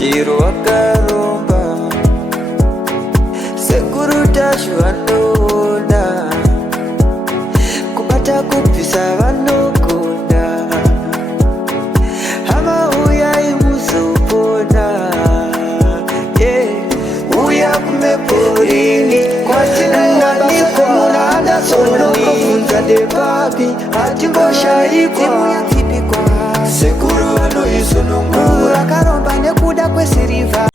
chiro wakaromba sekuru Tasvu vanoona kubata kupisa vanogona hama uyai muzopona uya kumeporini kwatinananikwa munada sonokobvunza ndepapi hatingoshaikwa yakatsipikwa sekuru vanoizonongura akaromba nekuda kwesirivha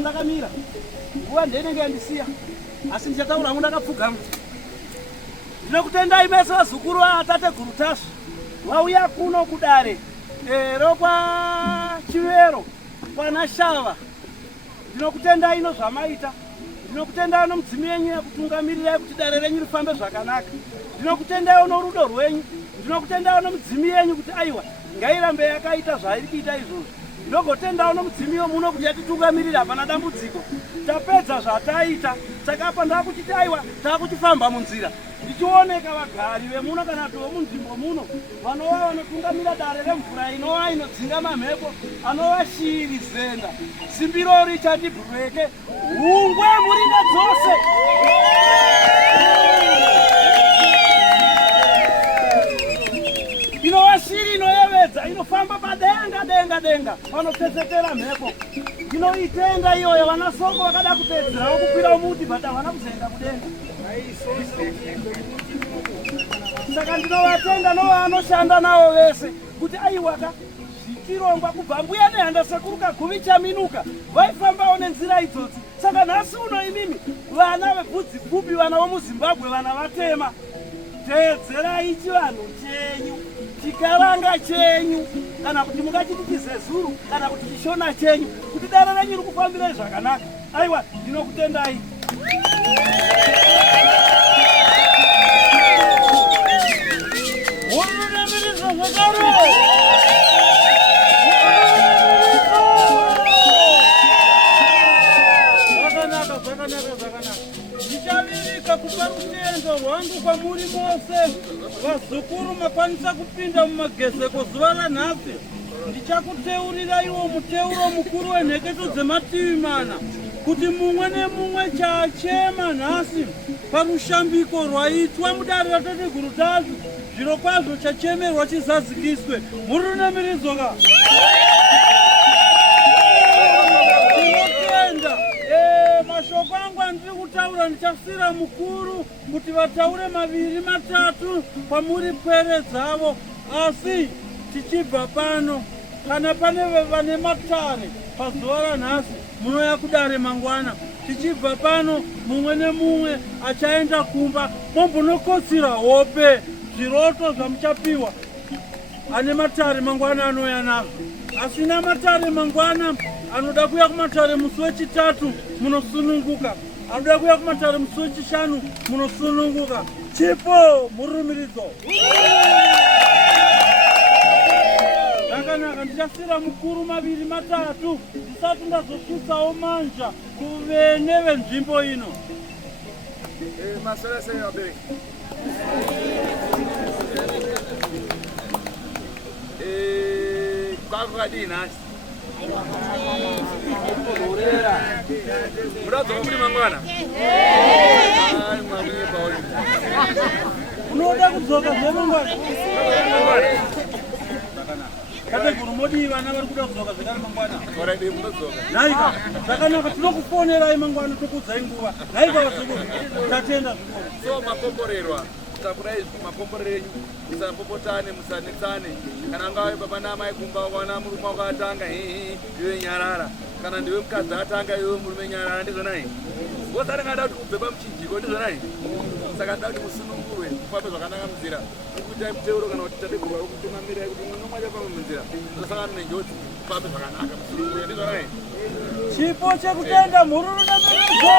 Ndakamira nguva ndenenge yandisiya asi ndichataura hangu ndakapfugama. Ndinokutendai mese vazukuru vatateguru Tasvu vauya kuno kudare rokwa Chivero kwana Shava. Ndinokutendai ino zvamaita. Ndinokutendai nomudzimu yenyu yekutungamirirai kuti dare renyu rifambe zvakanaka. Ndinokutendai norudo rwenyu. Ndinokutendai nomudzimu yenyu kuti aiwa ngairambe yakaita zvairi kuita izvozvo. Ndinogotendao nomudzimu yomuno kuti yatitungamirira hapana dambudziko. Tapedza zvataita takapa ndakuchiti aiwa takuchifamba munzira. Ndichioneka vagari vemuno kana kuti vomunzvimbo muno vanova vanotungamira dare remvura inova inodzinga mamhepo anova shiri zenda. Zimbiro richati bhureke hungwe muringa dzose. Inova shiri inoyevedza inofamba padenga denga denga vanopedzetera mhepo. Ndinoitenda iyoyo vanasongo vakada kupedzerawo kukwira muti but havana kuzoenda kudenga. Saka ndinovatenda novanoshanda navo vese kuti aiwaka zvichirongwa kubva mbuya nehanda sekuru kagumi chaminuka vaifambawo nenzira idzodzi. Saka nhasi uno imimi vana vebvudzi pfupi vana vomuZimbabwe vana vatema teedzerai chivanhu chenyu chikaranga chenyu kana kuti mungachiti chizezuru kana kuti chishona chenyu kuti dare renyu rikufambirai zvakanaka. Aiwa ndinokutendai. Ndichavirika kupa rutendo rwangu kwamuri mose vazukuru makwanisa kupinda mumagezeko zuva ranhasi. Ndichakuteurirai iwo muteuro mukuru wenheketo dzemativi mana kuti mumwe nemumwe chaachema nhasi parushambiko rwaitwa mudare ratateguru Tasvu zviro kwazvo chachemerwa chizadzikiswe. Muri runamiridzoka. Tinotenda mashoko angu andiri kutaura ndichasira mukuru kuti vataure maviri matatu pamuri pwere dzavo. Asi tichibva pano kana pane vane matare pazuva ranhasi munoya kudare mangwana. Tichibva pano mumwe nemumwe achaenda kumba mombonokotsira hope zviroto zvamuchapiwa ane matare mangwana anoya nazvo. asina matare mangwana anoda kuya kumatare musi wechitatu munosununguka, anoda kuya kumatare musi wechishanu munosununguka. Chipo murumiridzo. Zvakanaka, ndichasira mukuru maviri matatu ndisati ndazosvisawo manja kuve nevenzvimbo ino. Masora sei abereki. Kwakadii nhasi? Munadzoka kuri mangwana? Unoda kudzoka zvemangwana? Tateguru modi vana vari kuda kudzoka zvekare mangwana. Already munodzoka. Nhaika, zvakanaka tinokufonerai mangwana tokudzai nguva. Nhaika vazukuru, tatenda zvikuru. So makomborerwa, takurai makomborero enyu, musapopotane, musanetsane. Kana ngave baba namai kumba wana murume wakatanga iwe nyarara. Kana ndiwe mukadzi atanga iwe murume nyarara, ndizvona here? Vosari ngada kuti kubve pamuchinjiko, ndizvona here? Saka nda kuti musunungurwe, mufambe zvakanaka munzira. Kuitai muteuro kana kuti tategurwa rokutungamirirai kuti mumwe mwacho famba munzira. Tosangana nenjodzi, mufambe zvakanaka musunungurwe, ndizvona here? Chipo chekutenda mhururu nemiridzo.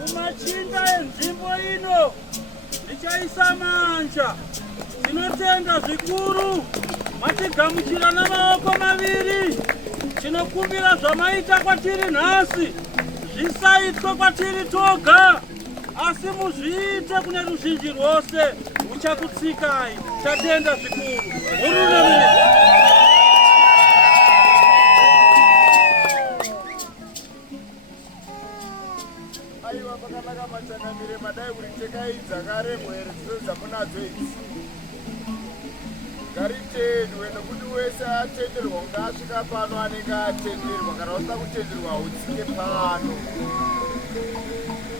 Kumachinda enzvimbo ino ndichaisa manja. Tinotenda zvikuru matigamuchira namaoko maviri. Tinokumbira zvamaita kwatiri nhasi zvisaitwe kwatiri toga, asi muzviite kune ruzhinji rwose ruchakutsikai. Tatenda zvikuru. Mhururu nemiridzo. Aiwa pakanaka machanamire madai kuti chekai dzakaremwe zvizo dzamunadzo idzi. Ngaritendwe nokuti wese atenderwa kunge asvika pano anenge atenderwa, kana usina kutenderwa utsike pano.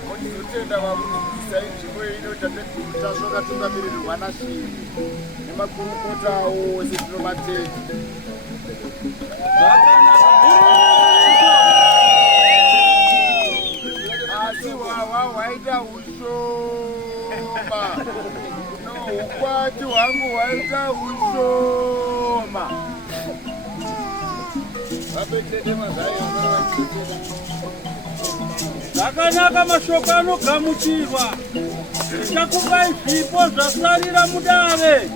Motizotenda vakudzidzisai nzvimbo ino tasvoka tungamirirwa naShiri nemakurukota awo ose tinomatenda. Asi hwawa hwaita ushoma, ukwati hwangu hwaita ushoma. Zvakanaka, mashoko anogamuchirwa. Ndichakupai zvipo zvasarira mudare,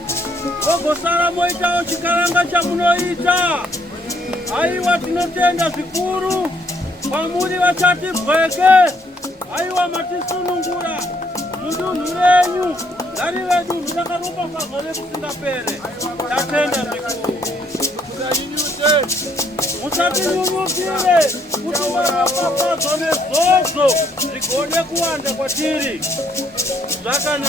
mogosara moitawo chikaranga chamunoita. Aiwa, tinotenda zvikuru kwamuri vachati bweke. Aiwa, matisunungura mudunhu renyu. Ngarive dunhu rakaropafadzwa nekusingapere. Tatenda zvikuru. Musatinyunyukire kuti makaropafadzwa nezodzo zvigone kuwanda kwatiri. Zvakanaka.